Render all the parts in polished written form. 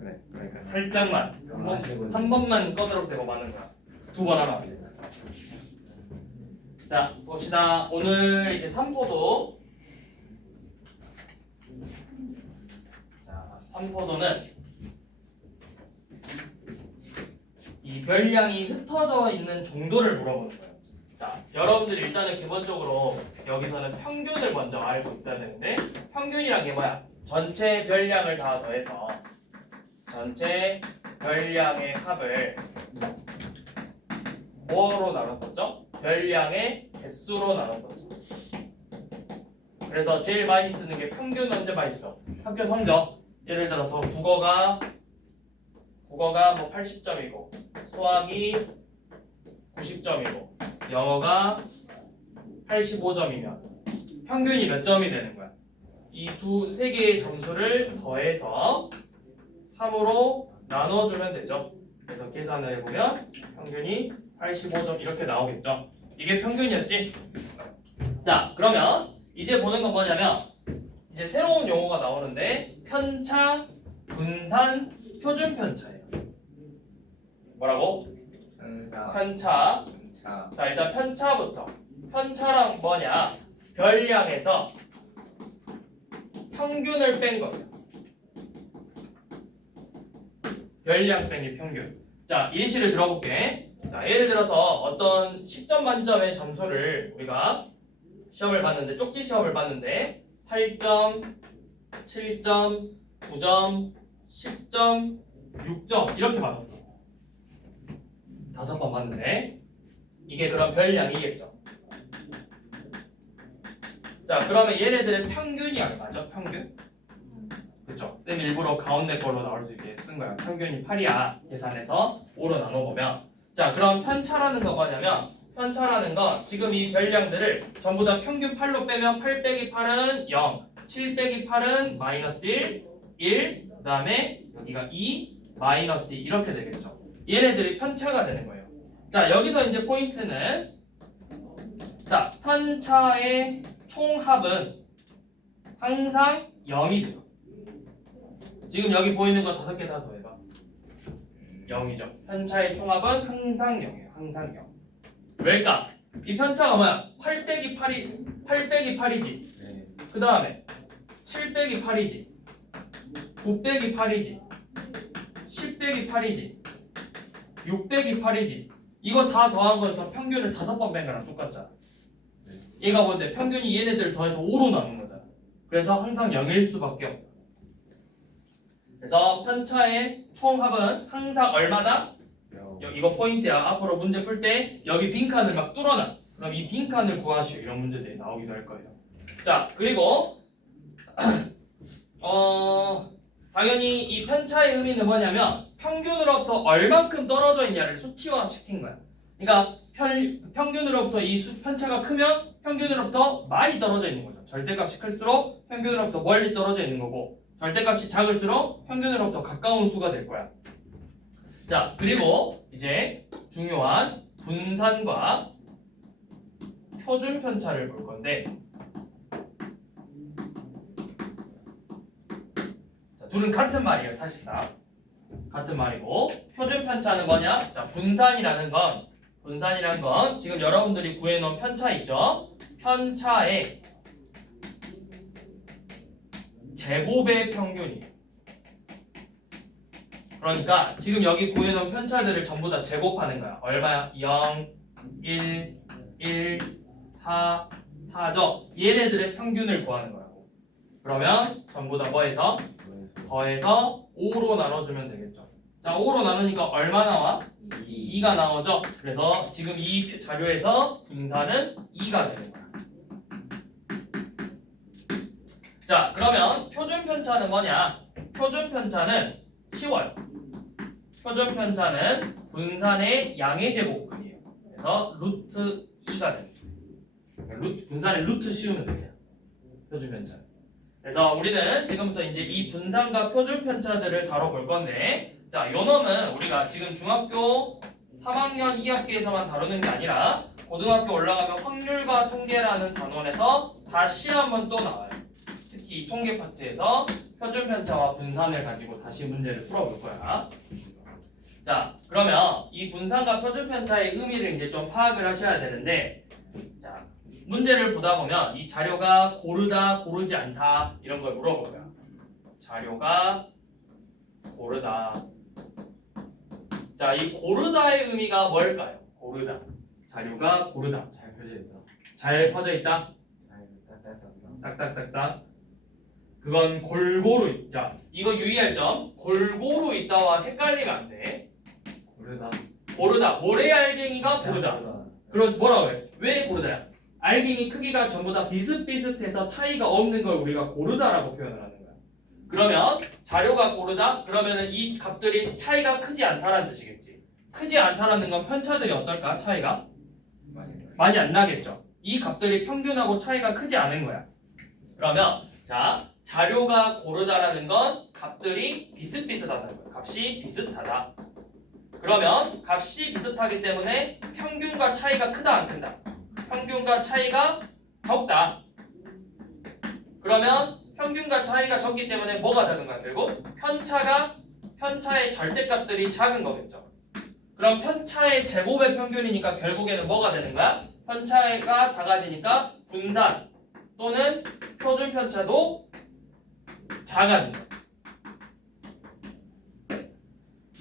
그래. 그러니까 살짝만 한 번만 꺼드럭대고 마는 거야. 두 번 하면 안 돼. 자, 봅시다. 오늘 이제 3포도. 자, 3포도는 이 별량이 흩어져 있는 정도를 물어보는 거예요. 자, 여러분들이 일단은 기본적으로 여기서는 평균을 먼저 알고 있어야 되는데, 평균이란 게 뭐야? 전체 별량을 다 더해서 전체 별량의 합을 뭐로 나눴었죠? 별량의 개수로 나눴었죠. 그래서 제일 많이 쓰는 게 평균 언제 많이 써? 학교 성적. 예를 들어서 국어가 뭐 80점이고 수학이 90점이고 영어가 85점이면 평균이 몇 점이 되는 거야? 이 세 개의 점수를 더해서 3으로 나눠주면 되죠. 그래서 계산을 해보면 평균이 85점 이렇게 나오겠죠. 이게 평균이었지? 자, 그러면 이제 보는 건 뭐냐면 이제 새로운 용어가 나오는데 편차, 분산, 표준 편차예요. 뭐라고? 편차. 자, 일단 편차부터. 편차랑 뭐냐? 별량에서 평균을 뺀 거예요. 별량 빼기 평균. 자, 예시를 들어볼게. 자, 예를 들어서 어떤 10점 만점의 점수를 우리가 시험을 봤는데, 쪽지 시험을 봤는데 8점, 7점, 9점, 10점, 6점 이렇게 받았어. 5번 봤는데 이게 그럼 별량이겠죠. 자, 그러면 얘네들의 평균이 얼마죠? 평균? 그쵸? 쌤 일부러 가운데 걸로 나올 수 있게 쓴 거야. 평균이 8이야. 계산해서 5로 나눠보면. 자, 그럼 편차라는 거 뭐냐면 편차라는 건 지금 이 별량들을 전부 다 평균 8로 빼면 8 빼기 8은 0, 7 빼기 8은 마이너스 1, 1, 그 다음에 여기가 2, 마이너스 2 이렇게 되겠죠. 얘네들이 편차가 되는 거예요. 자, 여기서 이제 포인트는 자, 편차의 총합은 항상 0이 돼요. 지금 여기 보이는 거 5개 다 더해봐. 0이죠. 편차의 총합은 항상 0이에요. 항상 0. 왜일까? 이 편차가 뭐야? 8 빼기 8이지. 그 다음에 7 빼기 8이지. 9 빼기 8이지. 10 빼기 8이지. 6 빼기 8이지. 이거 다 더한 거에서 평균을 5번 뺀 거랑 똑같잖아. 얘가 뭔데? 평균이 얘네들 더해서 5로 나눈 거잖아. 그래서 항상 0일 수밖에 없다. 그래서 편차의 총합은 항상 얼마다? 이거 포인트야. 앞으로 문제 풀 때 여기 빈칸을 막 뚫어놔. 그럼 이 빈칸을 구하시오. 이런 문제들이 나오기도 할 거예요. 자, 그리고 당연히 이 편차의 의미는 뭐냐면 평균으로부터 얼만큼 떨어져 있냐를 수치화 시킨 거야. 그러니까 평균으로부터 이 편차가 크면 평균으로부터 많이 떨어져 있는 거죠. 절대값이 클수록 평균으로부터 멀리 떨어져 있는 거고 절대값이 작을수록 평균으로부터 가까운 수가 될 거야. 자, 그리고 이제 중요한 분산과 표준 편차를 볼 건데 자, 둘은 같은 말이에요. 사실상 같은 말이고 표준 편차는 뭐냐? 자, 분산이라는 건 지금 여러분들이 구해놓은 편차 있죠? 편차의 제곱의 평균이에요. 그러니까 지금 여기 구해놓은 편차들을 전부 다 제곱하는 거야. 얼마야? 0, 1, 1, 4, 4죠. 얘네들의 평균을 구하는 거라고. 그러면 전부 다 뭐해서? 더해서 5로 나눠주면 되겠죠. 자, 5로 나누니까 얼마 나와? 2가 나오죠. 그래서 지금 이 자료에서 분산은 2가 되는 거야. 자, 그러면 표준 편차는 뭐냐? 표준 편차는 쉬워요. 표준 편차는 분산의 양의 제곱근이에요. 그래서 루트 2가 됩니다. 분산의 루트 씌우면 됩니다. 표준 편차. 그래서 우리는 지금부터 이제 이 분산과 표준 편차들을 다뤄볼 건데, 자, 요 놈은 우리가 지금 중학교 3학년 2학기에서만 다루는 게 아니라 고등학교 올라가면 확률과 통계라는 단원에서 다시 한번 또 나와요. 특히 이 통계 파트에서 표준 편차와 분산을 가지고 다시 문제를 풀어볼 거야. 자, 그러면 이 분산과 표준 편차의 의미를 이제 좀 파악을 하셔야 되는데, 자, 문제를 보다 보면 이 자료가 고르다, 고르지 않다 이런 걸 물어보고요. 자료가 고르다. 자, 이 고르다의 의미가 뭘까요? 고르다. 자료가 고르다. 잘 펴져 있다. 잘 퍼져 있다. 잘 딱딱딱딱. 딱딱딱딱. 그건 골고루 있자. 이거 유의할 점. 골고루 있다와 헷갈리면 안 돼. 고르다. 고르다. 모래알갱이가 고르다. 그럼 뭐라고 해? 왜 고르다야? 알갱이 크기가 전부 다 비슷비슷해서 차이가 없는 걸 우리가 고르다라고 표현을 하는 거야. 그러면 자료가 고르다? 그러면은 이 값들이 차이가 크지 않다라는 뜻이겠지. 크지 않다라는 건 편차들이 어떨까? 차이가 많이 안 나겠죠. 이 값들이 평균하고 차이가 크지 않은 거야. 그러면 자, 자료가 고르다라는 건 값들이 비슷비슷하다는 거야. 값이 비슷하다. 그러면 값이 비슷하기 때문에 평균과 차이가 크다 안 큰다? 평균과 차이가 적다. 그러면 평균과 차이가 적기 때문에 뭐가 작은 거야? 결국 편차의 절대값들이 작은 거겠죠. 그럼 편차의 제곱의 평균이니까 결국에는 뭐가 되는 거야? 편차가 작아지니까 분산 또는 표준 편차도 작아진다.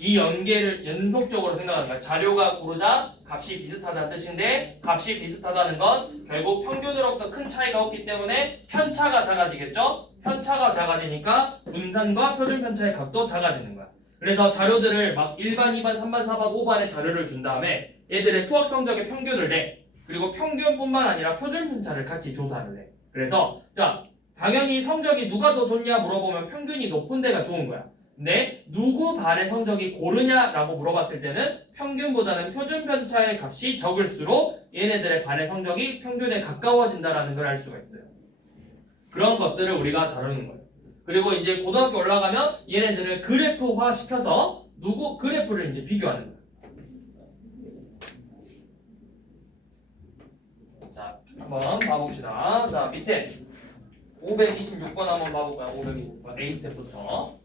이 연계를 연속적으로 생각하는 거야. 자료가 고르다, 값이 비슷하다는 뜻인데 값이 비슷하다는 건 결국 평균으로부터 큰 차이가 없기 때문에 편차가 작아지겠죠? 편차가 작아지니까 분산과 표준 편차의 값도 작아지는 거야. 그래서 자료들을 막 1반, 2반, 3반, 4반, 5반의 자료를 준 다음에 얘들의 수학 성적의 평균을 내. 그리고 평균뿐만 아니라 표준 편차를 같이 조사를 해. 그래서 자, 당연히 성적이 누가 더 좋냐 물어보면 평균이 높은 데가 좋은 거야. 근데 누구 반의 성적이 고르냐라고 물어봤을 때는 평균보다는 표준 편차의 값이 적을수록 얘네들의 반의 성적이 평균에 가까워진다라는 걸 알 수가 있어요. 그런 것들을 우리가 다루는 거예요. 그리고 이제 고등학교 올라가면 얘네들을 그래프화 시켜서 누구 그래프를 이제 비교하는 거예요. 자, 한번 봐봅시다. 자, 밑에 526번 한번 봐볼까요? 526번 A 스텝부터.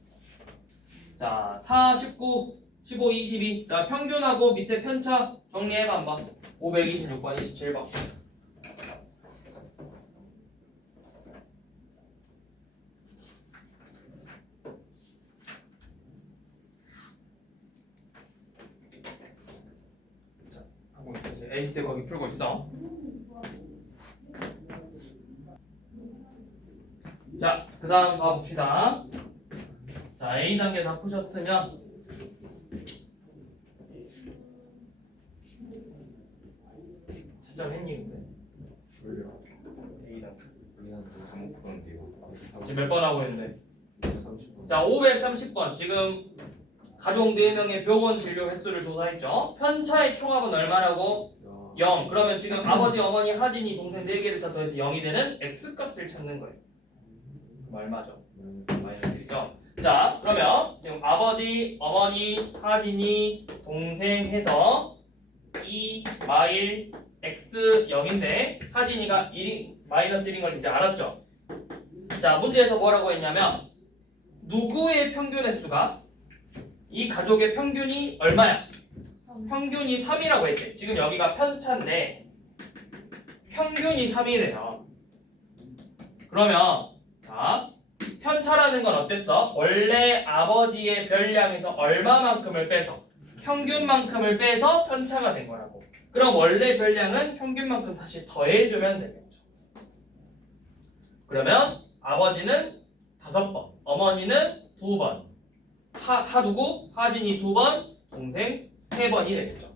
자, 4, 19, 15, 22. 자, 평균하고 밑에 편차 정리해봐 한번. 526번, 27번. 자, 하고 있으세요. 에이스 거기 풀고 있어. 자, 그 다음 봐봅시다. 자, A단계 다 푸셨으면 채점했니 근데? A단계 잘못 풀었는데요. 지금 몇 번 하고 있는데? 30번. 자, 530번 지금 가족 4명의 병원 진료 횟수를 조사했죠. 편차의 총합은 얼마라고? 0. 그러면 지금 아버지, 어머니, 하진이, 동생 4개를 다 더해서 0이 되는 X값을 찾는 거예요. 그럼 얼마죠? 마이너스 1죠. 자, 그러면 지금 아버지, 어머니, 하진이, 동생 해서 2 마일 X 0인데 하진이가 1이 마이너스 1인 걸 이제 알았죠. 자, 문제에서 뭐라고 했냐면 누구의 평균 횟수가 이 가족의 평균이 얼마야? 평균이 3이라고 했지. 지금 여기가 편차인데 평균이 3이래요. 그러면 자, 편차라는 건 어땠어? 원래 아버지의 별량에서 얼마만큼을 빼서 평균만큼을 빼서 편차가 된 거라고. 그럼 원래 별량은 평균만큼 다시 더해주면 되겠죠. 그러면 아버지는 5번, 어머니는 2번, 누구? 하진이 2번, 동생 3번이 되겠죠.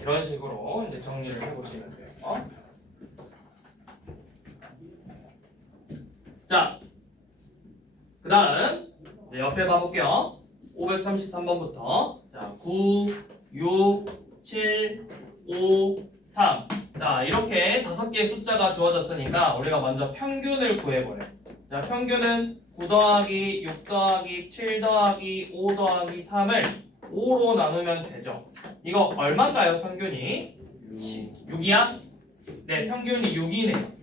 이런 식으로 이제 정리를 해보시면 돼요. 자, 그 다음 옆에 봐볼게요. 533번부터 자, 9, 6, 7, 5, 3. 자, 이렇게 5개의 숫자가 주어졌으니까 우리가 먼저 평균을 구해보래. 자, 평균은 9 더하기 6 더하기 7 더하기 5 더하기 3을 5로 나누면 되죠. 이거 얼마인가요, 평균이? 6이야? 네, 평균이 6이네요.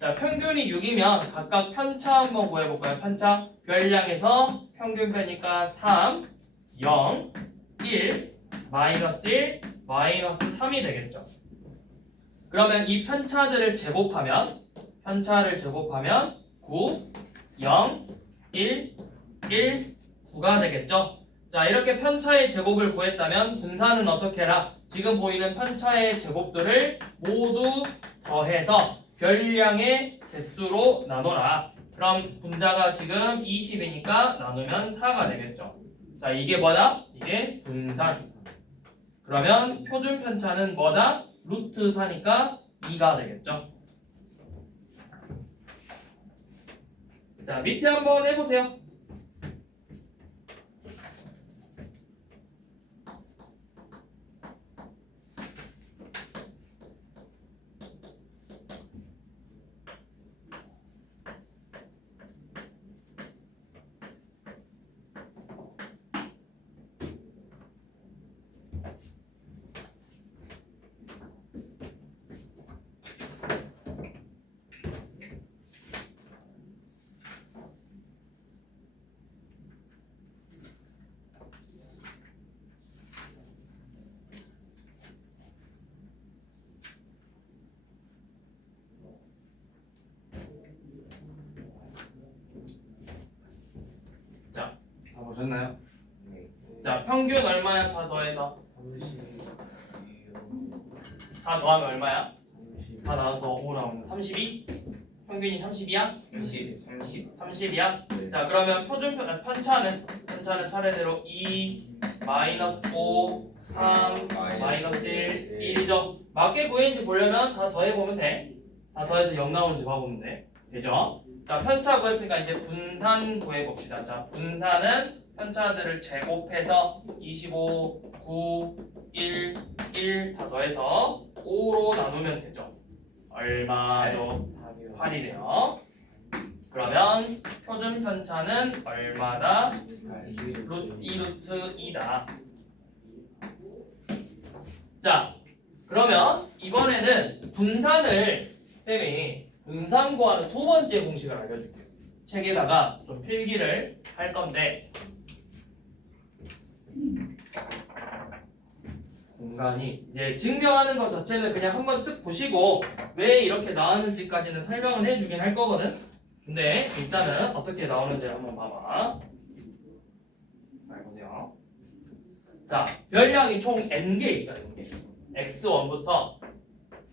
자, 평균이 6이면 각각 편차 한번 구해볼까요? 편차 별량에서 평균 빼니까 3, 0, 1, 마이너스 1, 마이너스 3이 되겠죠. 그러면 이 편차들을 제곱하면 9, 0, 1, 1, 9가 되겠죠. 자, 이렇게 편차의 제곱을 구했다면 분산은 어떻게 해라? 지금 보이는 편차의 제곱들을 모두 더해서 별량의 개수로 나눠라. 그럼 분자가 지금 20이니까 나누면 4가 되겠죠. 자, 이게 뭐다? 이게 분산. 그러면 표준 편차는 뭐다? 루트 4니까 2가 되겠죠. 자, 밑에 한번 해보세요. 자, 다 보셨나요? 네. 자, 평균 얼마야? 다 더해서 30. 다 더하면 얼마야? 30. 다 나눠서 5 나오면 32? 평균이 30이야? 30이야? 네. 자, 그러면 편차는 차례대로 2, 마이너스 5, 3, 마이너스 1, 1이죠. 맞게 구했는지 보려면 다 더해보면 돼. 다 더해서 0 나오는지 봐보면 돼. 되죠? 자, 편차 구했으니까 이제 분산 구해봅시다. 자, 분산은 편차들을 제곱해서 25, 9, 1, 1 다 더해서 5로 나누면 되죠. 얼마죠? 8이래요. 그러면 표준 편차는 얼마다? 2루트 2다. 자, 그러면 이번에는 분산을 쌤이 분산 구하는 두 번째 공식을 알려줄게요. 책에다가 좀 필기를 할 건데 공간이 이제 증명하는 것 자체는 그냥 한번 쓱 보시고 왜 이렇게 나왔는지까지는 설명을 해주긴 할 거거든. 근데 일단은 어떻게 나오는지 한번 봐봐. 잘 보세요. 자, 별량이 총 n개 있어요. n개. x1부터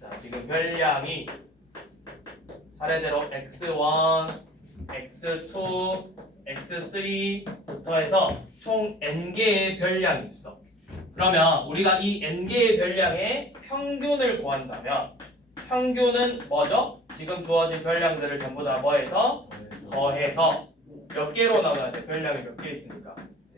자, 지금 별량이 차례대로 x1, x2, x3부터 해서 총 n개의 별량이 있어. 그러면 우리가 이 n개의 별량의 평균을 구한다면 평균은 뭐죠? 지금 주어진 별량들을 전부 다 뭐해서? 더해서 몇 개로 나눠야 돼? 별량이 몇 개 있으니까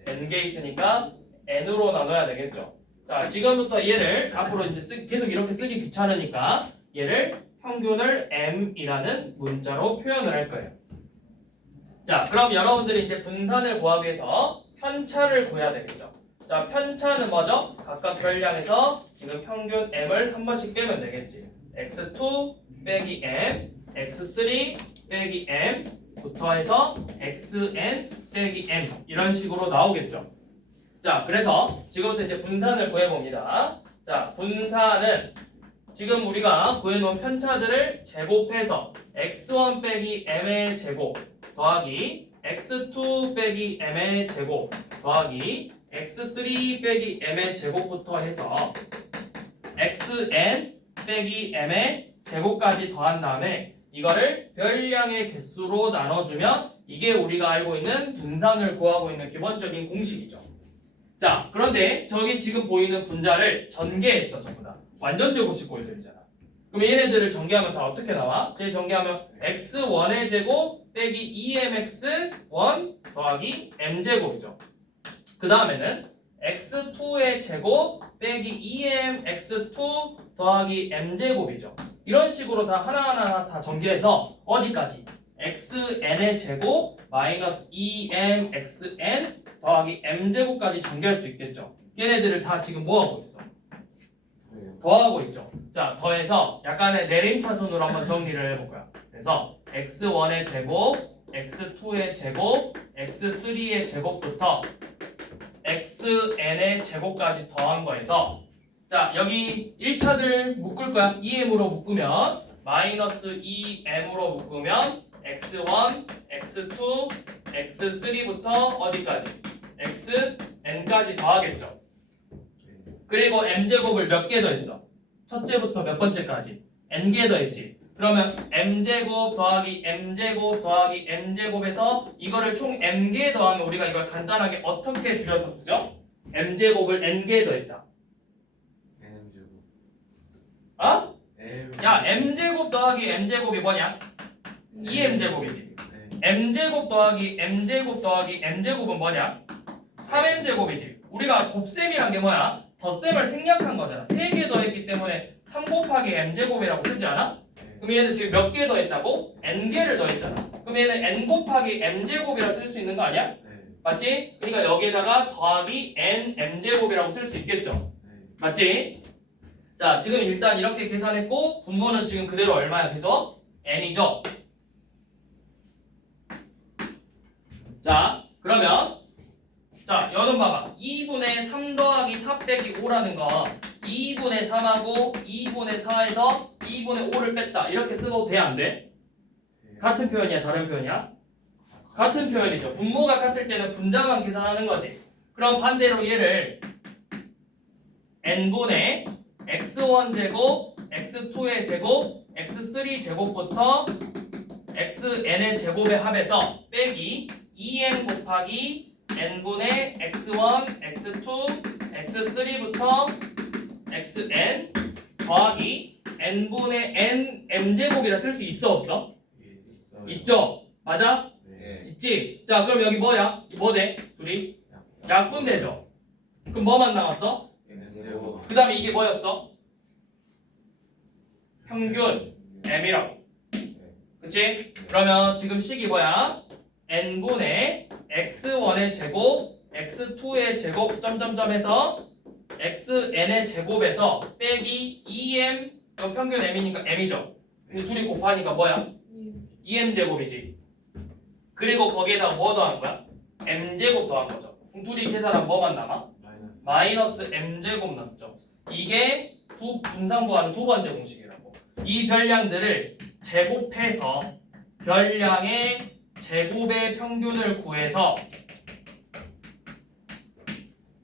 n개 있으니까 n으로 나눠야 되겠죠. 자, 지금부터 얘를 앞으로 이제 계속 이렇게 쓰기 귀찮으니까 얘를 평균을 m이라는 문자로 표현을 할 거예요. 자, 그럼 여러분들이 이제 분산을 구하기 위해서 편차를 구해야 되겠죠. 자, 편차는 뭐죠? 각각 별량에서 지금 평균 m을 한 번씩 빼면 되겠지. x2 빼기 m, x3 빼기 m부터 해서 xn 빼기 m 이런 식으로 나오겠죠. 자, 그래서 지금부터 이제 분산을 구해봅니다. 자, 분산은 지금 우리가 구해놓은 편차들을 제곱해서 x1 빼기 m의 제곱 더하기 x2 빼기 m의 제곱 더하기 x3 빼기 m의 제곱부터 해서 xn 빼기 m의 제곱까지 더한 다음에 이거를 별량의 개수로 나눠주면 이게 우리가 알고 있는 분산을 구하고 있는 기본적인 공식이죠. 자, 그런데 저기 지금 보이는 분자를 전개했어. 전부 다 완전 제곱식 꼴들이잖아. 그럼 얘네들을 전개하면 다 어떻게 나와? 제 전개하면 x1의 제곱 빼기 2mx1 더하기 m제곱이죠. 그 다음에는 x2의 제곱 빼기 2mx2 더하기 m제곱이죠. 이런 식으로 다 하나하나 다 전개해서 어디까지? xn의 제곱 마이너스 2mxn 더하기 m제곱까지 전개할 수 있겠죠. 얘네들을 다 지금 뭐하고 있어? 더하고 있죠. 자, 더해서 약간의 내림차순으로 한번 정리를 해볼 거야. 그래서 x1의 제곱, x2의 제곱, x3의 제곱부터 xn의 제곱까지 더한 거에서 자, 여기 1차들 묶을 거야. 2m으로 묶으면 마이너스 2m으로 묶으면 x1, x2, x3부터 어디까지? xn까지 더하겠죠. 그리고 m제곱을 몇 개 더했어? 첫째부터 몇 번째까지? n개 더했지. 그러면 m제곱 더하기 m제곱 더하기 m제곱에서 이거를 총 m개 더하면 우리가 이걸 간단하게 어떻게 줄여서 쓰죠? m제곱을 n개 더했다. N 제곱. 어? M. 야, m제곱 더하기 m제곱이 뭐냐? 2m제곱이지. 네. m제곱 더하기 m제곱 더하기 m제곱은 뭐냐? 3m제곱이지. 우리가 곱셈이란 게 뭐야? 덧셈을 생략한 거잖아. 3개 더했기 때문에 3 곱하기 m제곱이라고 쓰지 않아? 그럼 얘는 지금 몇 개 더했다고? n개를 더했잖아. 그럼 얘는 n 곱하기 m제곱이라 쓸 수 있는 거 아니야? 네. 맞지? 그러니까 여기에다가 더하기 n m제곱이라고 쓸 수 있겠죠. 네. 맞지? 자, 지금 일단 이렇게 계산했고 분모는 지금 그대로 얼마야? 계속 n이죠. 자, 그러면 자, 여러분 봐봐. 2분의 3 더하기 4 빼기 5라는 거 2분의 3하고 2분의 4에서 2분의 5를 뺐다. 이렇게 써도 돼? 안 돼? 같은 표현이야? 다른 표현이야? 같은 표현이죠. 분모가 같을 때는 분자만 계산하는 거지. 그럼 반대로 얘를 n분의 x1 제곱, x2의 제곱, x3 제곱부터 xn의 제곱의 합에서 빼기 2m 곱하기 n분의 x1, x2, x3부터 xn 더하기 n분의 n m제곱이라 쓸 수 있어 없어? 있어요. 있죠? 맞아? 네. 있지? 자, 그럼 여기 뭐야? 뭐 돼? 둘이? 약분되죠? 그럼 뭐만 남았어? N 제곱. 그 다음에 이게 뭐였어? 평균 m이라고. 그치? 그러면 지금 식이 뭐야? n분의 x1의 제곱, x2의 제곱 점점점에서 xn의 제곱에서 빼기 2m 또 평균 m이니까 m이죠. 근데 둘이 곱하니까 뭐야? 2m 제곱이지. 그리고 거기에다가 뭐 더한 거야? m 제곱 더한 거죠. 그럼 둘이 계산하면 뭐만 남아? 마이너스. 마이너스 m 제곱 남죠. 이게 두 분상구하는 두 번째 공식이라고. 이 별량들을 제곱해서 별량의 제곱의 평균을 구해서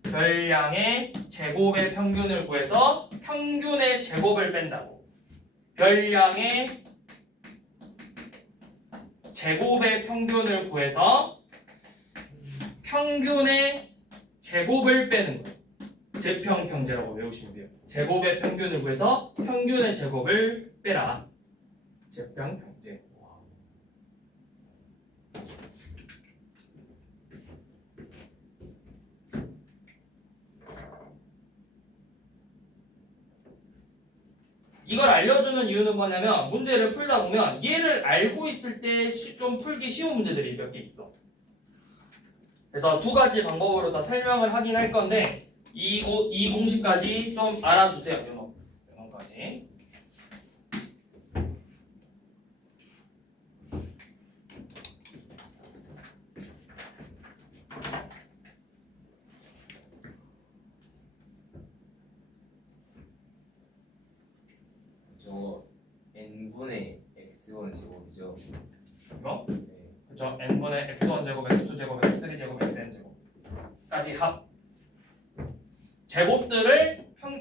별량의 제곱의 평균을 구해서 평균의 제곱을 뺀다고. 별량의 제곱의 평균을 구해서 평균의 제곱을 빼는 거예요. 제평평제라고 외우시면 돼요. 제곱의 평균을 구해서 평균의 제곱을 빼라. 제평평제. 이걸 알려주는 이유는 뭐냐면 문제를 풀다 보면 얘를 알고 있을 때 좀 풀기 쉬운 문제들이 몇 개 있어. 그래서 두 가지 방법으로 다 설명을 하긴 할 건데 이 공식까지 좀 알아주세요. 요놈까지. 저 n분의 x1 제곱이죠. 이거? 네. 그쵸? n분의 x1 제곱, x2 제곱, x3 제곱, xn 제곱까지 합.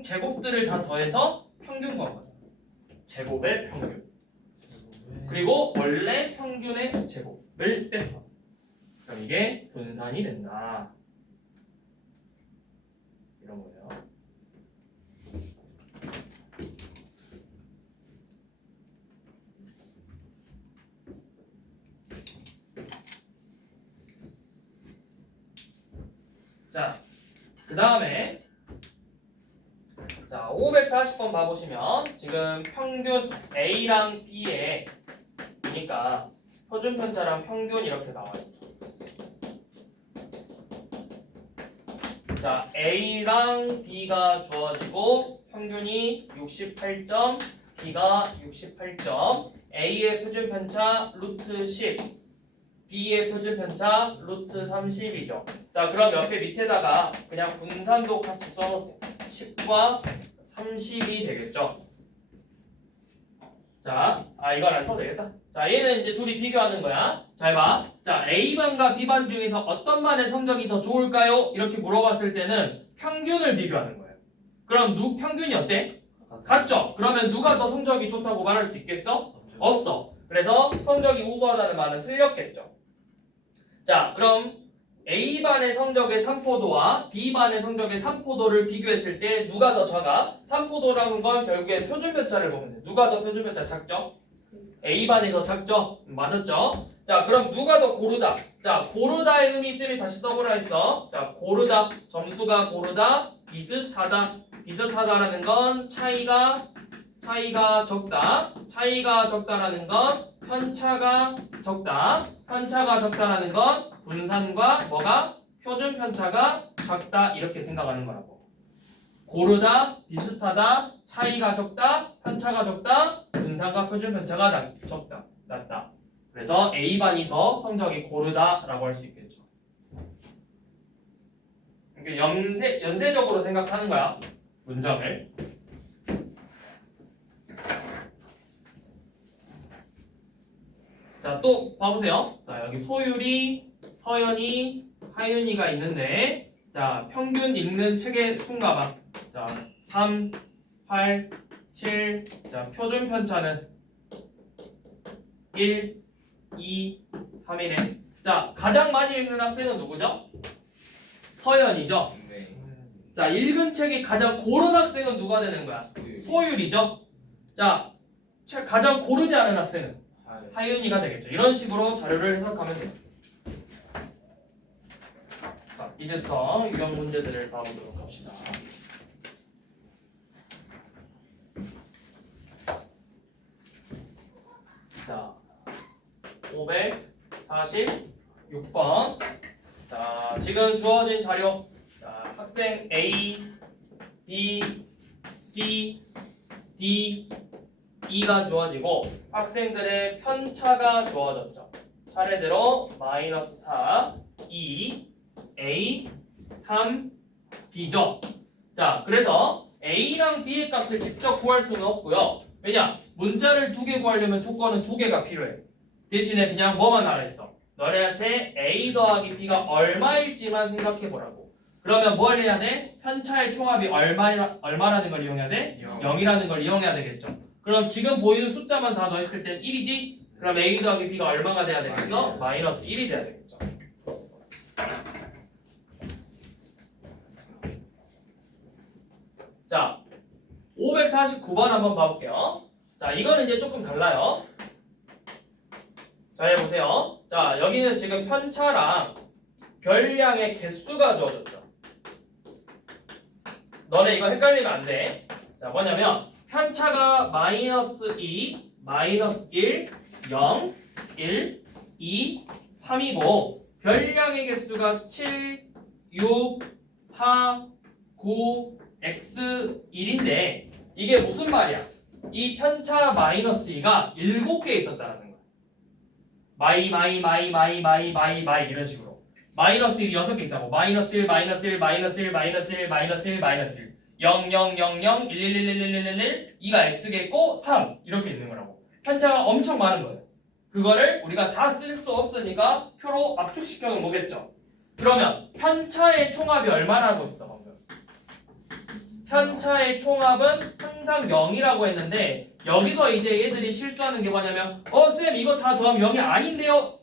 제곱들을 다 더해서 평균 구한 거죠. 제곱의 평균. 그리고 원래 평균의 제곱을 뺐어. 그럼 이게 분산이 된다. 이런 거예요. 자, 그 다음에 자 540번 봐보시면 지금 평균 A랑 B에 보니까 표준편차랑 평균 이렇게 나와 있죠. 자, A랑 B가 주어지고 평균이 68점, B가 68점. A의 표준 편차 루트 10, B의 표준 편차 루트 30이죠. 자, 그럼 옆에 밑에다가 그냥 분산도 같이 써보세요. 10과 30이 되겠죠. 자, 이건 안 써도 되겠다. 자, 얘는 이제 둘이 비교하는 거야. 잘 봐. 자, A반과 B반 중에서 어떤 반의 성적이 더 좋을까요? 이렇게 물어봤을 때는 평균을 비교하는 거예요. 그럼 평균이 어때? 같죠? 그러면 누가 더 성적이 좋다고 말할 수 있겠어? 없어. 그래서 성적이 우수하다는 말은 틀렸겠죠. 자, 그럼 A반의 성적의 산포도와 B반의 성적의 산포도를 비교했을 때 누가 더 작아? 산포도라는 건 결국에 표준편차를 보면 돼. 누가 더 표준편차 작죠? A반이 더 작죠? 맞았죠? 자, 그럼 누가 더 고르다? 자, 고르다의 의미 쌤이 다시 써보라 했어. 자, 고르다. 점수가 고르다. 비슷하다. 비슷하다라는 건 차이가 적다. 차이가 적다라는 건 편차가 적다. 편차가 적다라는 건 분산과 뭐가? 표준 편차가 작다. 이렇게 생각하는 거라고. 고르다, 비슷하다, 차이가 적다, 편차가 적다, 분산과 표준 편차가 적다. 낮다. 그래서 A반이 더 성적이 고르다라고 할 수 있겠죠. 그러니까 연쇄적으로 생각하는 거야. 문장을. 자, 또 봐보세요. 자, 여기 소율이, 서연이, 하윤이가 있는데, 자, 평균 읽는 책의 수인가봐. 자, 3, 8, 7. 자, 표준 편차는 1, 2, 3이네. 자, 가장 많이 읽는 학생은 누구죠? 서연이죠. 네. 자, 읽은 책이 가장 고른 학생은 누가 되는 거야? 소율이죠. 자, 가장 고르지 않은 학생은 하윤이가 되겠죠. 이런 식으로 자료를 해석하면 돼요. 자, 이제부터 유형 문제들을 봐보도록 합시다. 자, 546번. 자, 지금 주어진 자료. 자, 학생 A, B, C, D, E가 주어지고 학생들의 편차가 주어졌죠. 차례대로 마이너스 4, 2, A, 3, B죠. 자, 그래서 A랑 B의 값을 직접 구할 수는 없고요. 왜냐? 문자를 2개 구하려면 조건은 2개가 필요해. 대신에 그냥 뭐만 알아있어? 너네한테 A 더하기 B가 얼마일지만 생각해보라고. 그러면 뭘 해야 돼? 편차의 총합이 얼마라는 걸 이용해야 돼? 0이라는 걸 이용해야 되겠죠. 그럼 지금 보이는 숫자만 다 더했을 땐 1이지? 그럼 A 더하기 B가 얼마가 돼야 되겠어? 마이너스 1이 돼야 되겠죠. 자, 549번 한번 봐볼게요. 자, 이거는 이제 조금 달라요. 자, 해보세요. 자, 여기는 지금 편차랑 별량의 개수가 주어졌죠. 너네 이거 헷갈리면 안 돼. 자, 뭐냐면 편차가 마이너스 2, 마이너스 1, 0, 1, 2, 3이고 별량의 개수가 7, 6, 4, 9, x 1인데 이게 무슨 말이야? 이 편차 마이너스 2가 7개 있었다는 거야. 마이 이런 식으로. 마이너스 1이 6개 있다고. 마이너스 1, 마이너스 1, 마이너스 1, 마이너스 1, 마이너스 1, 마이너스 1. 0, 0, 0, 0, 1, 1, 1, 1, 1, 1, 1, 2가 x겠고 3 이렇게 있는 거라고. 편차가 엄청 많은 거예요. 그거를 우리가 다 쓸 수 없으니까 표로 압축시켜 놓은 거겠죠. 그러면 편차의 총합이 얼마라고 있어 방금? 편차의 총합은 항상 0이라고 했는데 여기서 이제 얘들이 실수하는 게 뭐냐면 쌤 이거 다 더하면 0이 아닌데요?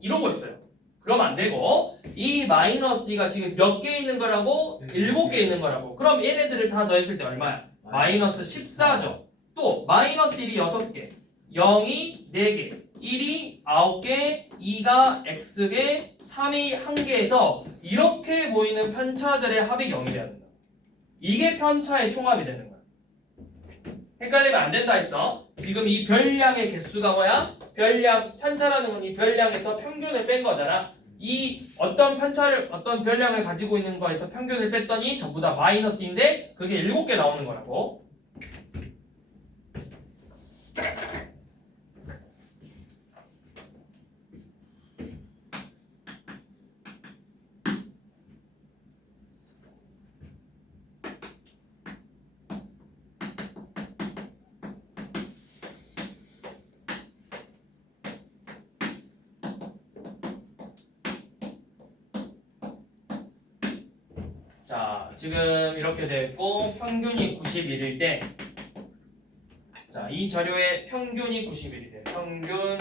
이러고 있어요. 그러면 안 되고 이 마이너스 2가 지금 몇 개 있는 거라고? 7개 있는 거라고. 그럼 얘네들을 다 더했을 때 얼마야? 마이너스 14죠. 또 마이너스 1이 6개, 0이 4개, 1이 9개, 2가 x개, 3이 1개에서 이렇게 보이는 편차들의 합이 0이 돼야 된다. 이게 편차의 총합이 되는 거야. 헷갈리면 안 된다 했어. 지금 이 별량의 개수가 뭐야? 별량, 편차라는 건 이 별량에서 평균을 뺀 거잖아. 이 어떤 편차를 어떤 별량을 가지고 있는 거에서 평균을 뺐더니 전부 다 마이너스인데 그게 7개 나오는 거라고. 자, 지금 이렇게 됐고 평균이 91일 때, 자, 이 자료의 평균이 91일 때, 평균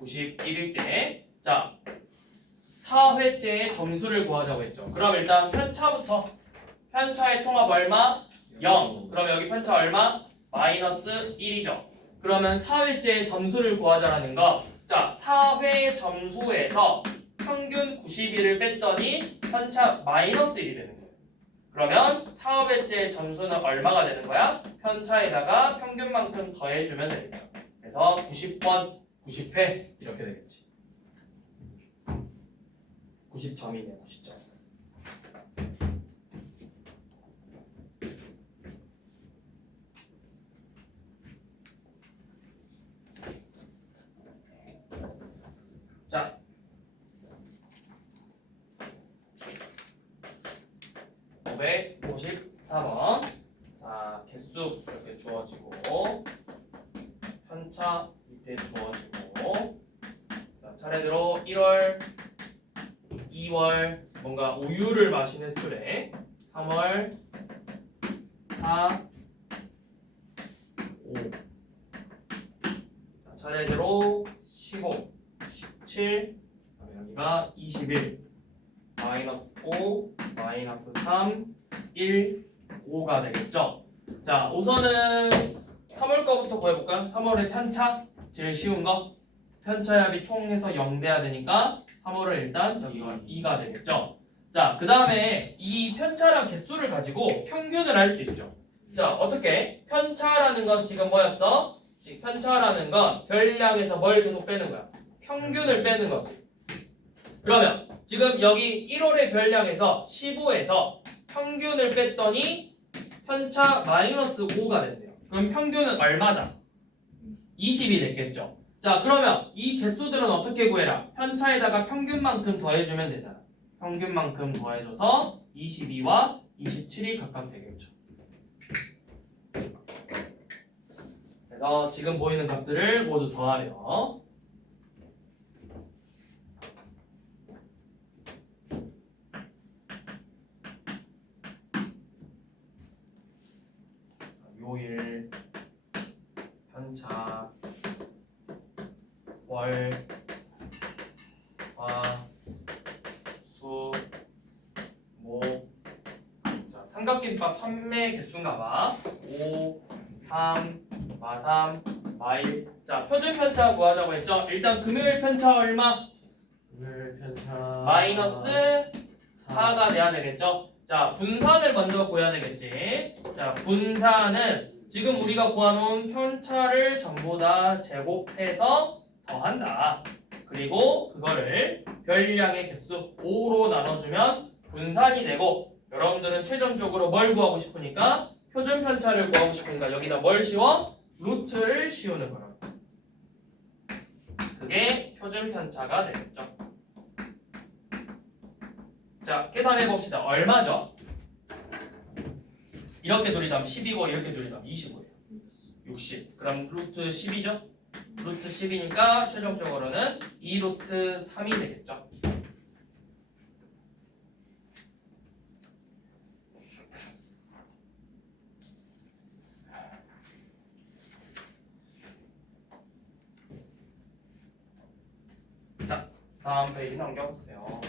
91일 때, 자, 4회째의 점수를 구하자고 했죠. 그럼 일단 편차부터, 편차의 총합 얼마? 0. 그럼 여기 편차 얼마? 마이너스 1이죠. 그러면 4회째의 점수를 구하자라는 거, 자, 4회 점수에서 평균 91을 뺐더니 편차 마이너스 1이 되는 거예요. 그러면 4회째 점수는 얼마가 되는 거야? 편차에다가 평균만큼 더해주면 되겠죠. 그래서 90번, 90회 이렇게 되겠지. 90점이네, 90점. 자, 554번. 자, 개수 이렇게 주어지고 편차 밑에 주어지고, 자, 차례대로 1월, 2월 뭔가 우유를 마시는 술에 3월 4, 5. 자, 차례대로 15, 17, 그다음에 여기가 21, 마이너스 5, 마이너스 3, 1, 5가 되겠죠. 자, 우선은 3월 거부터 구해볼까요? 3월의 편차, 제일 쉬운 거. 편차합이 총 해서 0 돼야 되니까 3월은 일단 여기가 2가 되겠죠. 자, 그 다음에 이 편차랑 개수를 가지고 평균을 할 수 있죠. 자, 어떻게? 편차라는 건 지금 뭐였어? 편차라는 건 별량에서 뭘 계속 빼는 거야? 평균을 빼는 거지. 그러면 지금 여기 1월의 별량에서 15에서 평균을 뺐더니 편차 마이너스 5가 된대요. 그럼 평균은 얼마다? 20이 됐겠죠. 자, 그러면 이 개수들은 어떻게 구해라? 편차에다가 평균만큼 더해주면 되잖아. 평균만큼 더해줘서 22와 27이 각각 되겠죠. 그래서 지금 보이는 값들을 모두 더하래요. 요일, 편차, 월, 화, 수, 목. 자, 삼각김밥 판매 개수인가 봐. 5, 3, 마삼, 마일. 자, 표준 편차 구하자고 했죠. 일단 금요일 편차 얼마? 금요일 편차 마이너스 4가 돼야 되겠죠. 자, 분산을 먼저 구해야 되겠지. 자, 분산은 지금 우리가 구해놓은 편차를 전부 다 제곱해서 더한다. 그리고 그거를 별량의 개수 5로 나눠주면 분산이 되고, 여러분들은 최종적으로 뭘 구하고 싶으니까 표준 편차를 구하고 싶으니까 여기다 뭘 씌워? 루트를 씌우는 거라고. 그게 표준 편차가 되겠죠. 자, 계산해 봅시다. 얼마죠? 이렇게 돌리면 10이고 이렇게 돌리면 25예요. 60. 그럼 루트 10이죠? 루트 10이니까 최종적으로는 2루트 3이 되겠죠. 자, 다음 페이지 넘겨보세요.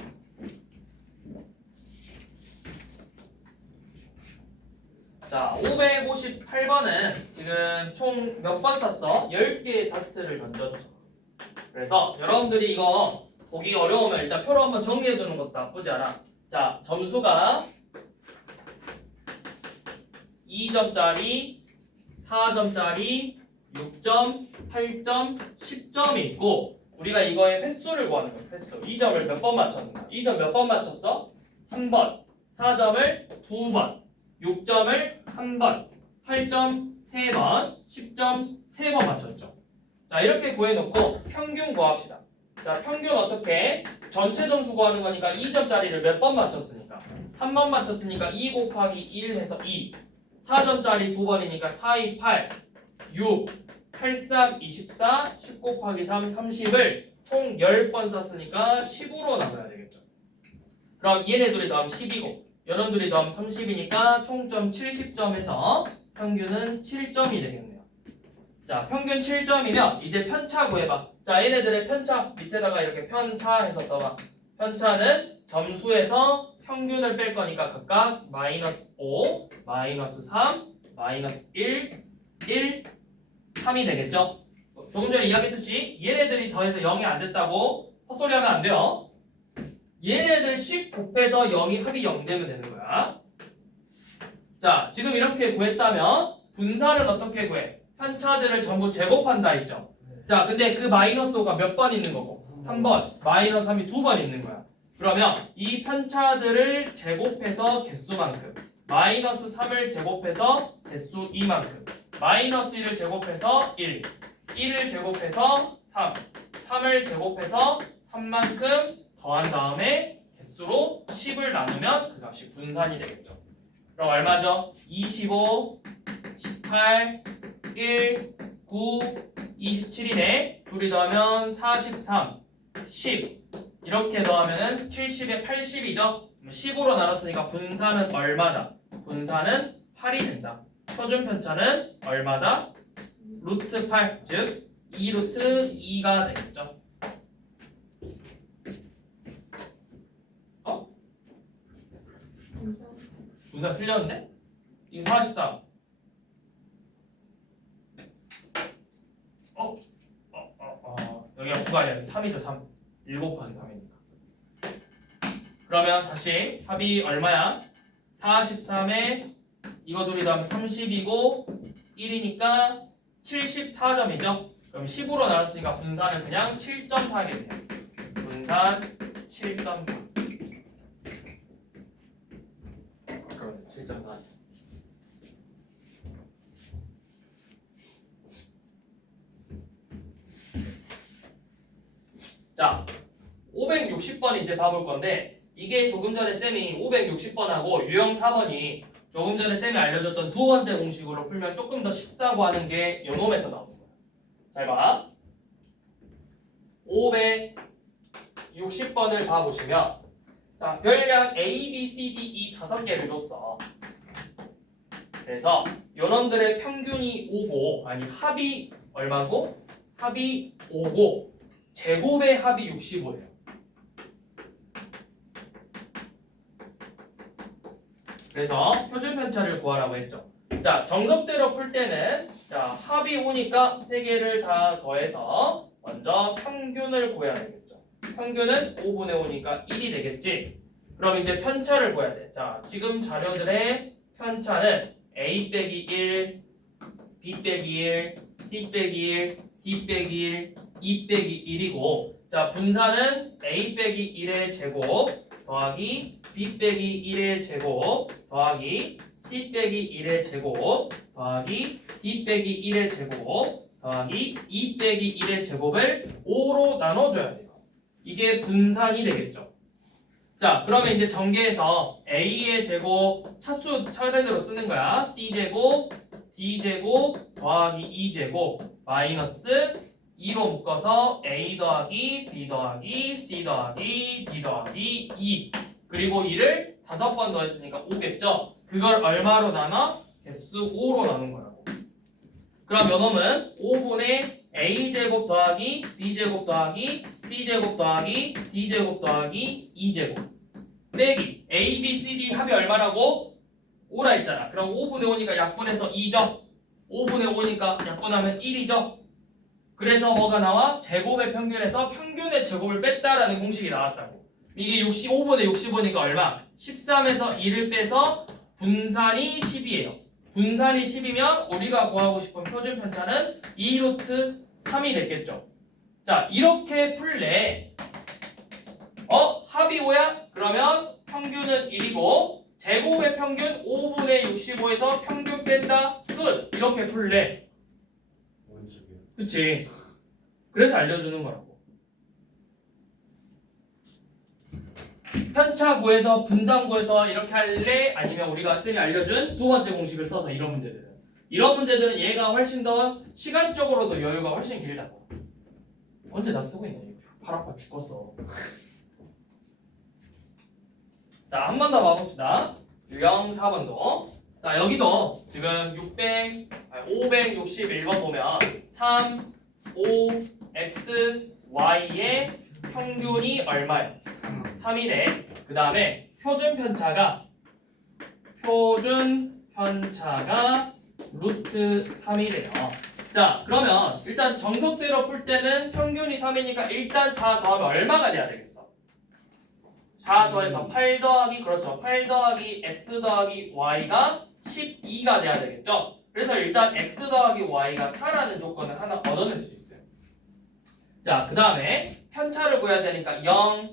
자, 558번은 지금 총 몇 번 썼어? 10개의 다트를 던졌죠. 그래서 여러분들이 이거 보기 어려우면 일단 표로 한번 정리해두는 것도 나쁘지 않아. 자, 점수가 2점짜리, 4점짜리, 6점, 8점, 10점이 있고, 우리가 이거의 횟수를 구하는 거야. 횟수. 2점을 몇 번 맞췄나? 2점 몇 번 맞췄어? 한 번. 4점을 두 번. 6점을 한 번. 8점 세 번. 10점 세 번 맞췄죠. 자, 이렇게 구해놓고 평균 구합시다. 자, 평균 어떻게? 전체 점수 구하는 거니까 2점짜리를 몇 번 맞췄으니까 한 번 맞췄으니까 2 곱하기 1 해서 2. 4점짜리 두 번이니까 4, 2, 8, 6, 8, 3, 24, 10 곱하기 3, 30을 총 10번 썼으니까 10으로 나눠야 되겠죠. 그럼 얘네들이 더하면 10이고 얘네들이 더하면 30이니까 총점 70점에서 평균은 7점이 되겠네요. 자, 평균 7점이면 이제 편차 구해봐. 자, 얘네들의 편차 밑에다가 이렇게 편차해서 써봐. 편차는 점수에서 평균을 뺄 거니까 각각 마이너스 5, 마이너스 3, 마이너스 1, 1, 3이 되겠죠? 조금 전에 이야기했듯이 얘네들이 더해서 0이 안 됐다고 헛소리 하면 안 돼요. 얘네들 10 곱해서 0이 합이 0 되면 되는 거야. 자, 지금 이렇게 구했다면 분산은 어떻게 구해? 편차들을 전부 제곱한다 했죠? 자, 근데 그 마이너스 5가 몇 번 있는 거고? 한 번, 마이너스 3이 두 번 있는 거야. 그러면 이 편차들을 제곱해서 개수만큼, 마이너스 3을 제곱해서 개수 2만큼, 마이너스 1을 제곱해서 1, 1을 제곱해서 3, 3을 제곱해서 3만큼 더한 다음에 개수로 10을 나누면 그 값이 분산이 되겠죠. 그럼 얼마죠? 25, 18, 1, 9, 27이네. 둘이 더하면 43, 10 이렇게 더하면은 70에 80이죠. 10으로 나눴으니까 분산은 얼마다? 분산은 8이 된다. 표준 편차는 얼마다? 루트 8, 즉 2루트 2가 되겠죠. 분산 틀렸는데? 이거 43. 여기가 9가 아니라 3이죠. 3. 1 곱하기 3이니까. 그러면 다시 합이 얼마야? 43에 이거 둘이 더하면 30이고 1이니까 74점이죠. 그럼 10으로 나눴으니까 분산은 그냥 7.4겠네요. 분산 7.4. 그럼 7.4. 자, 560번 이제 봐볼 건데 이게 조금 전에 쌤이 560번하고 유형 4번이 조금 전에 쌤이 알려줬던 두 번째 공식으로 풀면 조금 더 쉽다고 하는 게 요놈에서 나오는 거야. 잘 봐. 560번을 봐보시면 자, 별량 A, B, C, D, E 5개를 줬어. 그래서 요놈들의 평균이 5고 아니 합이 얼마고? 합이 5고 제곱의 합이 65예요. 그래서 표준 편차를 구하라고 했죠. 자, 정석대로 풀 때는 자, 합이 5니까 3개를 다 더해서 먼저 평균을 구해야 되겠죠. 평균은 5분의 5니까 1이 되겠지. 그럼 이제 편차를 구해야 돼. 자, 지금 자료들의 편차는 A 빼기 1, B 빼기 1, C 빼기 1, D 빼기 1, E 빼기 1이고 자, 분산은 A 빼기 1의 제곱 더하기 B 빼기 1의 제곱 더하기 C 빼기 1의 제곱 더하기 D 빼기 1의 제곱 더하기 E 빼기 1의 제곱을 5로 나눠줘야 돼요. 이게 분산이 되겠죠. 자, 그러면 이제 전개해서 A의 제곱 차수 차례대로 쓰는 거야. C제곱 D제곱 더하기 E제곱 마이너스 2로 묶어서 A 더하기 B 더하기 C 더하기 D 더하기 E 그리고 2를 5번 더했으니까 5겠죠? 그걸 얼마로 나눠? 개수 5로 나눈 거라고. 그럼 요놈은 5분의 A제곱 더하기 B제곱 더하기 C제곱 더하기 D제곱 더하기 E제곱 빼기 A, B, C, D 합이 얼마라고? 5라 했잖아. 그럼 5분의 5니까 약분해서 2죠? 5분의 5니까 약분하면 1이죠? 그래서 뭐가 나와? 제곱의 평균에서 평균의 제곱을 뺐다라는 공식이 나왔다고. 이게 65분의 65니까 얼마? 13에서 2를 빼서 분산이 10이에요. 분산이 10이면 우리가 구하고 싶은 표준 편차는 2루트 3이 됐겠죠. 자, 이렇게 풀래. 합이 5야? 그러면 평균은 1이고 제곱의 평균 5분의 65에서 평균 뺀다. 끝. 이렇게 풀래. 오른쪽이요. 그치? 그래서 알려주는 거라고. 편차 구해서 분산 구해서 이렇게 할래? 아니면 우리가 쌤이 알려준 두 번째 공식을 써서 이런 문제들은 얘가 훨씬 더 시간적으로도 여유가 훨씬 길다고. 언제 다 쓰고 있냐? 팔 아파 죽겠어. 자, 한 번 더 봐봅시다. 유형 4번도. 자, 여기도 지금 561번 보면 3, 5, x, y의 평균이 얼마예요? 3이래. 그 다음에 표준 편차가 루트 3이래요. 자, 그러면 일단 정석대로 풀 때는 평균이 3이니까 일단 다 더하면 얼마가 돼야 되겠어? 4 더해서 8 더하기, 그렇죠. 8 더하기 x 더하기 y가 12가 돼야 되겠죠. 그래서 일단 x 더하기 y가 4라는 조건을 하나 얻어낼 수 있어요. 자, 그 다음에 편차를 구해야 되니까 0,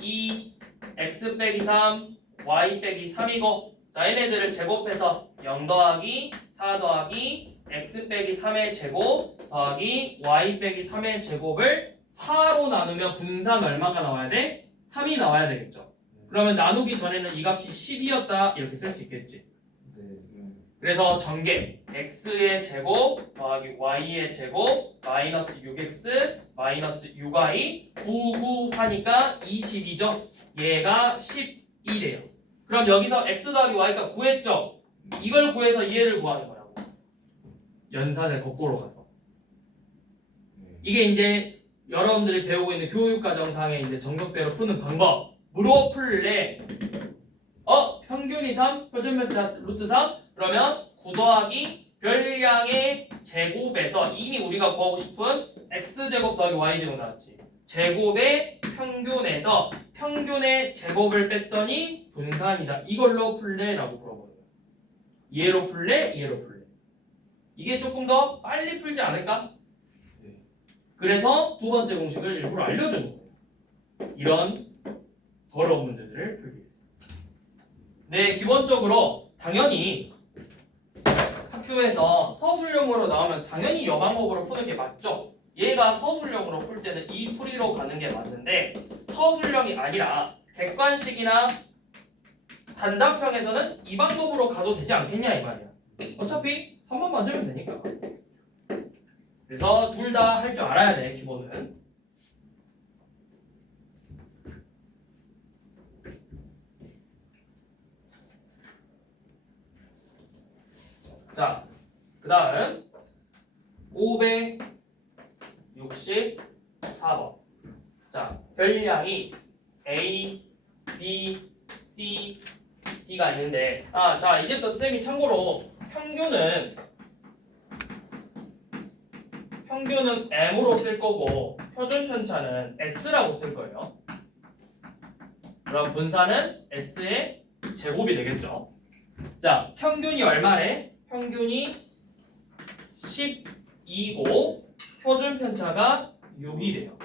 2, x 빼기 3, y 빼기 3이고, 자, 얘네들을 제곱해서 0 더하기 4 더하기 x 빼기 3의 제곱 더하기 y 빼기 3의 제곱을 4로 나누면 분산 얼마가 나와야 돼? 3이 나와야 되겠죠. 그러면 나누기 전에는 이 값이 10이었다 이렇게 쓸 수 있겠지. 네. 그래서 전개 x의 제곱 더하기 y의 제곱 마이너스 6x 마이너스 6y 994니까 22죠. 얘가 11이래요. 그럼 여기서 x 더하기 y가 구했죠. 이걸 구해서 얘를 구하는 거라고. 연산을 거꾸로 가서. 이게 이제 여러분들이 배우고 있는 교육과정상의 이제 정석대로 푸는 방법으로 풀래. 평균이 3, 표준편차 루트 3. 그러면 9 더하기 별량의 제곱에서 이미 우리가 구하고 싶은 x제곱 더하기 y제곱 나왔지. 제곱의 평균에서 평균의 제곱을 뺐더니 분산이다. 이걸로 풀래라고 물어보는 거야. 얘로 풀래? 얘로 풀래? 이게 조금 더 빨리 풀지 않을까? 그래서 두 번째 공식을 일부러 알려주는 거예요. 이런 더러운 문제들을 풀기 위해서. 네, 기본적으로 당연히 학교에서 서술형으로 나오면 당연히 이 방법으로 푸는 게 맞죠. 얘가 서술형으로 풀 때는 이 풀이로 가는 게 맞는데 서술형이 아니라 객관식이나 단답형에서는 이 방법으로 가도 되지 않겠냐 이 말이야. 어차피 3번 맞으면 되니까. 그래서 둘 다 할 줄 알아야 돼, 기본은. 자, 그 다음 564번. 자, 별량이 A, B, C, D가 있는데 자, 이제부터 쌤이 참고로 평균은 M으로 쓸 거고 표준 편차는 S라고 쓸 거예요. 그럼 분산은 S의 제곱이 되겠죠. 자, 평균이 얼마래? 평균이 12고 표준 편차가 6이래요.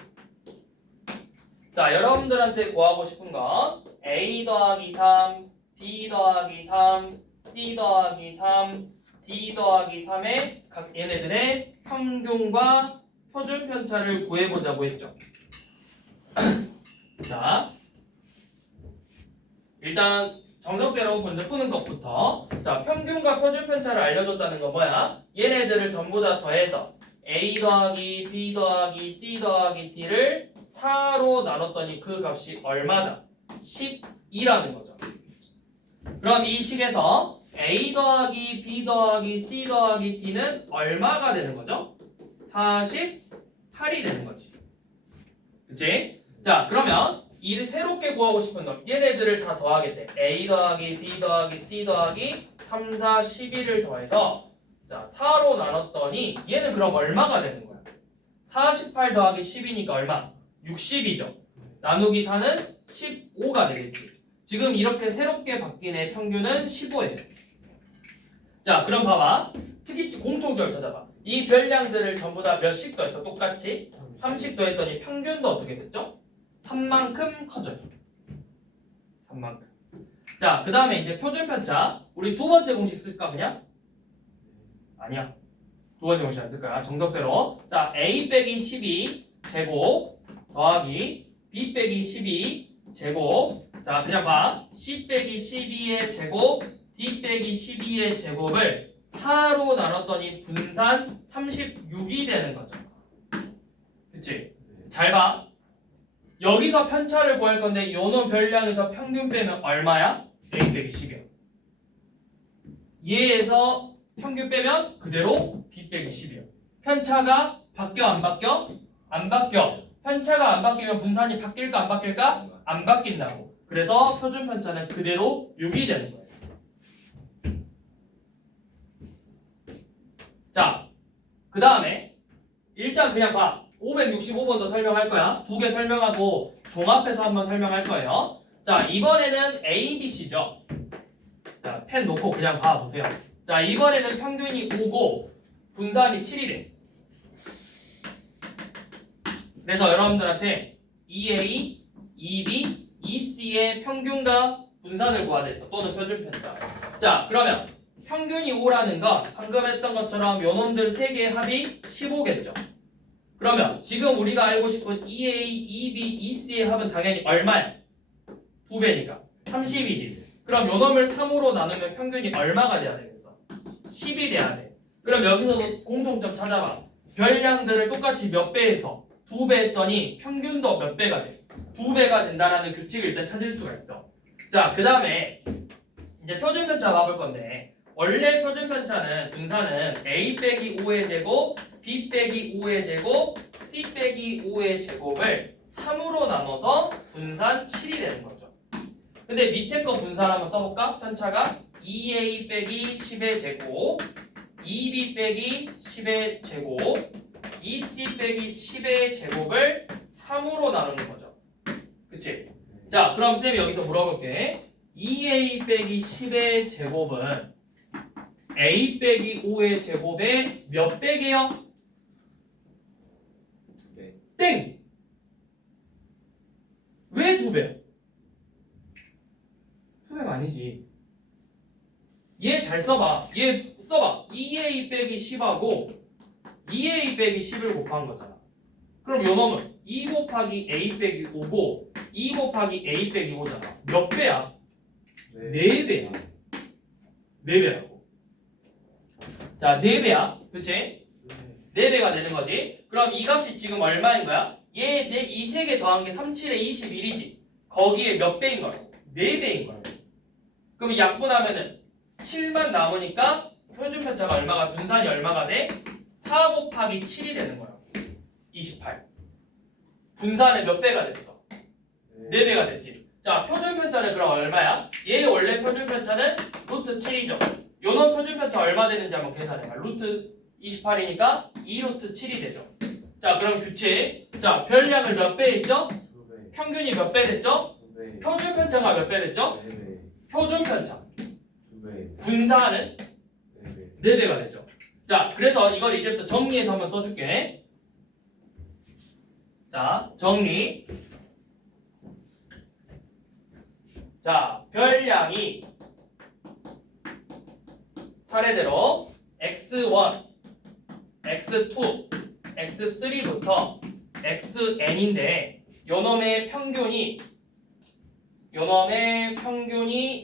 자, 여러분들한테 구하고 싶은 건 A 더하기 3, B 더하기 3, C 더하기 3, D 더하기 3의 각 얘네들의 평균과 표준 편차를 구해보자고 했죠. 자, 일단 정석대로 먼저 푸는 것부터. 자, 평균과 표준 편차를 알려줬다는 건 뭐야? 얘네들을 전부 다 더해서 A 더하기 B 더하기 C 더하기 D를 4로 나눴더니 그 값이 얼마다? 12라는 거죠. 그럼 이 식에서 A 더하기 B 더하기 C 더하기 D는 얼마가 되는 거죠? 48이 되는 거지. 그치? 자, 그러면 이를 새롭게 구하고 싶은 건 얘네들을 다 더하겠대. A 더하기 B 더하기 C 더하기 3, 4, 11을 더해서 자 4로 나눴더니 얘는 그럼 얼마가 되는 거야? 48 더하기 10이니까 얼마? 60이죠. 나누기 4는 15가 되겠지. 지금 이렇게 새롭게 바뀐 애 평균은 15예요. 자, 그럼 봐봐. 특히 공통점을 찾아봐. 이 별량들을 전부 다 몇씩 더했어? 똑같이 30 더했더니 평균도 어떻게 됐죠? 3만큼 커져요. 3만큼. 자, 그 다음에 이제 표준편차. 우리 두 번째 공식 쓸까 그냥? 아니야. 두 번째 공식 안 쓸 거야. 정석대로. 자, a 빼기 12 제곱 더하기 b 빼기 12 제곱. 자, 그냥 봐. c 빼기 12의 제곱, d 빼기 12의 제곱을 4로 나눴더니 분산 36이 되는 거죠. 그치? 잘 봐. 여기서 편차를 구할 건데 요놈 별량에서 평균 빼면 얼마야? a 빼기 10이야. 얘에서 평균 빼면 그대로 b 빼기 10이야. 편차가 바뀌어 안 바뀌어? 안 바뀌어. 편차가 안 바뀌면 분산이 바뀔까 안 바뀔까? 안 바뀐다고. 그래서 표준 편차는 그대로 6이 되는 거예요. 자, 그 다음에 일단 그냥 봐. 565번도 설명할 거야. 두 개 설명하고 종합해서 한번 설명할 거예요. 자, 이번에는 A, B, C죠. 자, 펜 놓고 그냥 봐보세요. 자, 이번에는 평균이 5고 분산이 7이래. 그래서 여러분들한테 EA, EB, EC의 평균과 분산을 구하자 했어. 또는 표준편차. 자, 그러면 평균이 5라는 건 방금 했던 것처럼 요놈들 3개의 합이 15겠죠. 그러면 지금 우리가 알고 싶은 EA, EB, EC의 합은 당연히 얼마야? 2배니까 30이지. 그럼 요놈을 3으로 나누면 평균이 얼마가 돼야 되겠어? 10이 돼야 돼. 그럼 여기서도 공통점 찾아봐. 별량들을 똑같이 몇 배에서 2배 했더니 평균도 몇 배가 돼? 2배가 된다라는 규칙을 일단 찾을 수가 있어. 자, 그 다음에 이제 표준편차 봐볼 건데 원래 표준편차는 분산은 A 빼기 5의 제곱, B 빼기 5의 제곱, C 빼기 5의 제곱을 3으로 나눠서 분산 7이 되는 거죠. 근데 밑에 거 분산 한번 써볼까? 편차가 2A 빼기 10의 제곱, 2B 빼기 10의 제곱, 2C 빼기 10의 제곱을 3으로 나누는 거죠. 그치? 자, 그럼 쌤이 여기서 물어볼게. 2A 빼기 10의 제곱은 A 빼기 5의 제곱의 몇 배게요? 2배. 땡! 왜 2배? 2배가 아니지. 얘 잘 써봐. 얘 써봐. 2A 빼기 10하고 2A 빼기 10을 곱한 거잖아. 그럼 요 놈은 2 곱하기 A 빼기 5고 2 곱하기 A 빼기 5잖아. 몇 배야? 4배야. 4배라고. 자, 4배야. 그치? 4배가 되는 거지. 그럼 이 값이 지금 얼마인 거야? 이 3개 더한 게 37에 21이지. 거기에 몇 배인 거야? 4배인 거야. 그럼 약분하면은 7만 남으니까 표준편차가 얼마가, 분산이 얼마가 돼? 4 곱하기 7이 되는 거야. 28. 분산의 몇 배가 됐어? 4배가 됐지. 자, 표준편차는 그럼 얼마야? 얘 원래 표준편차는 루트 7이죠. 요놈 표준편차 얼마 되는지 한번 계산해봐. 루트 28이니까 2 루트 7이 되죠. 자, 그럼 규칙. 자, 별량을 몇 배 했죠? 2배. 평균이 몇 배 됐죠? 2배. 표준편차가 몇 배 됐죠? 4배. 표준편차. 2배. 분산은 4배. 4배가 됐죠. 자, 그래서 이걸 이제부터 정리해서 한번 써줄게. 자, 정리. 자, 별량이 차례대로 x1, x2, x3부터 xn인데 요놈의 평균이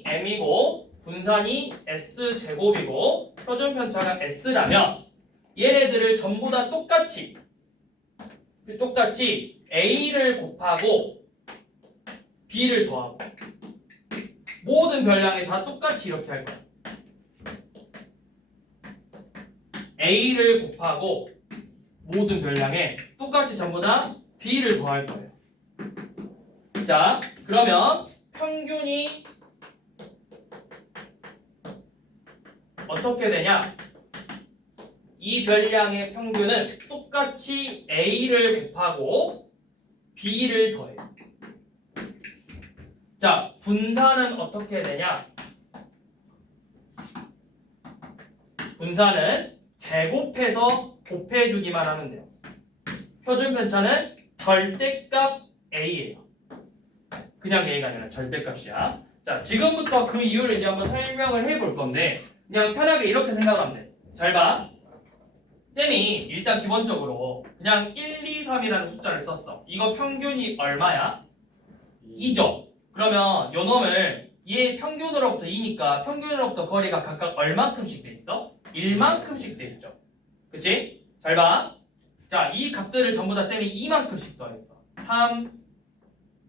m이고 분산이 s제곱이고 표준편차가 s라면 얘네들을 전부 다 똑같이 a를 곱하고 b를 더하고 모든 별량이 다 똑같이 이렇게 할 거야. a를 곱하고 모든 별량에 똑같이 전부 다 b를 더할 거예요. 자, 그러면 평균이 어떻게 되냐? 이 별량의 평균은 똑같이 a를 곱하고 b를 더해요. 자, 분산은 어떻게 되냐? 분산은 제곱해서 곱해주기만 하면 돼요. 표준 편차는 절대값 A예요. 그냥 A가 아니라 절대값이야. 자, 지금부터 그 이유를 이제 한번 설명을 해볼 건데 그냥 편하게 이렇게 생각하면 돼. 잘 봐. 쌤이 일단 기본적으로 그냥 1, 2, 3이라는 숫자를 썼어. 이거 평균이 얼마야? 2죠. 그러면 요 놈을 얘 평균으로부터 2니까 평균으로부터 거리가 각각 얼만큼씩 돼 있어? 1만큼씩 돼 있죠. 그치? 잘 봐. 자, 이 값들을 전부 다 쌤이 2만큼씩 더했어. 3,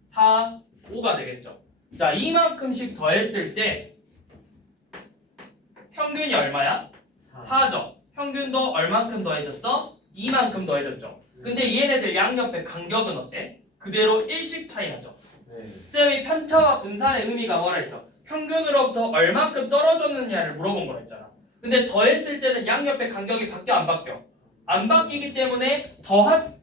4, 5가 되겠죠. 자, 이만큼씩 더했을 때 평균이 얼마야? 4죠. 평균도 얼만큼 더해졌어? 2만큼 더해졌죠. 근데 얘네들 양옆의 간격은 어때? 그대로 1씩 차이 나죠. 네. 쌤이 편차와 분산의 의미가 뭐라 했어? 평균으로부터 얼만큼 떨어졌느냐를 물어본 거라 했잖아. 근데 더했을 때는 양옆의 간격이 바뀌어 안 바뀌어? 안 바뀌기 때문에 더한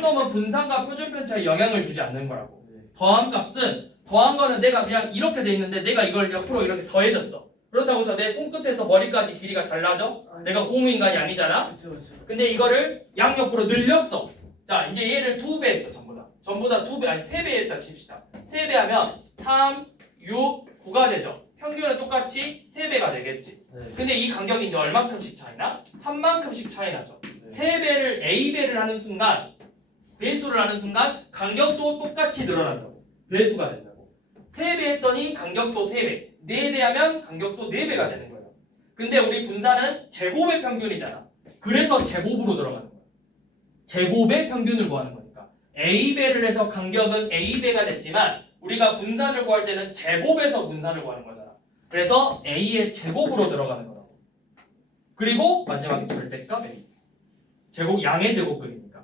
놈은 분산과 표준 편차에 영향을 주지 않는 거라고. 네. 더한 값은 더한 거는 내가 그냥 이렇게 돼 있는데 내가 이걸 옆으로 이렇게 더해졌어. 그렇다고 해서 내 손끝에서 머리까지 길이가 달라져? 내가 고무인간이 아니잖아? 그쵸 그쵸. 근데 이거를 양옆으로 늘렸어. 자, 이제 얘를 2배 했어, 전부 다. 전부 다 2배, 아니 3배 했다 칩시다. 3배 하면 3, 6, 9가 되죠. 평균은 똑같이 3배가 되겠지. 네. 근데 이 간격이 이제 얼만큼씩 차이나? 3만큼씩 차이 나죠. 네. 3배를 A배를 하는 순간, 배수를 하는 순간 간격도 똑같이 늘어난다고. 배수가 된다고. 3배 했더니 간격도 3배. 4배 하면 간격도 4배가 되는 거예요. 근데 우리 분산은 제곱의 평균이잖아. 그래서 제곱으로 들어가는 거야. 제곱의 평균을 구하는 거니까. A배를 해서 간격은 A배가 됐지만 우리가 분산을 구할 때는 제곱에서 분산을 구하는 거잖아. 그래서 A의 제곱으로 들어가는 거라고. 그리고 마지막에 절대값 A. 제곱, 양의 제곱근이니까.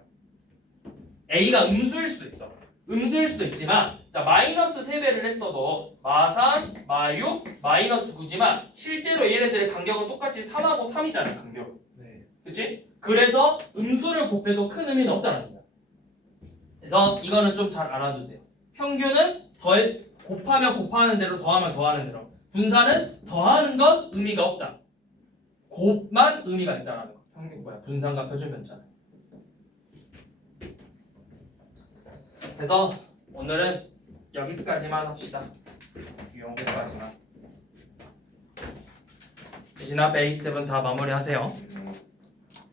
A가 음수일 수도 있어. 음수일 수도 있지만 자, 마이너스 3배를 했어도 마3, 마6, 마이너스 9지만 실제로 얘네들의 간격은 똑같이 3하고 3이잖아, 간격은. 네. 그치? 그래서 음수를 곱해도 큰 의미는 없다는 거야. 그래서 이거는 좀 잘 알아두세요. 평균은 곱하면 곱하는 대로 더하면 더하는 대로. 분산은 더하는 건 의미가 없다. 곱만 의미가 있다라는 거. 평균 뭐야? 분산과 표준 편차는. 그래서 오늘은 여기까지만 합시다. 여기까지만. 대신아 베이스 7 다 마무리하세요.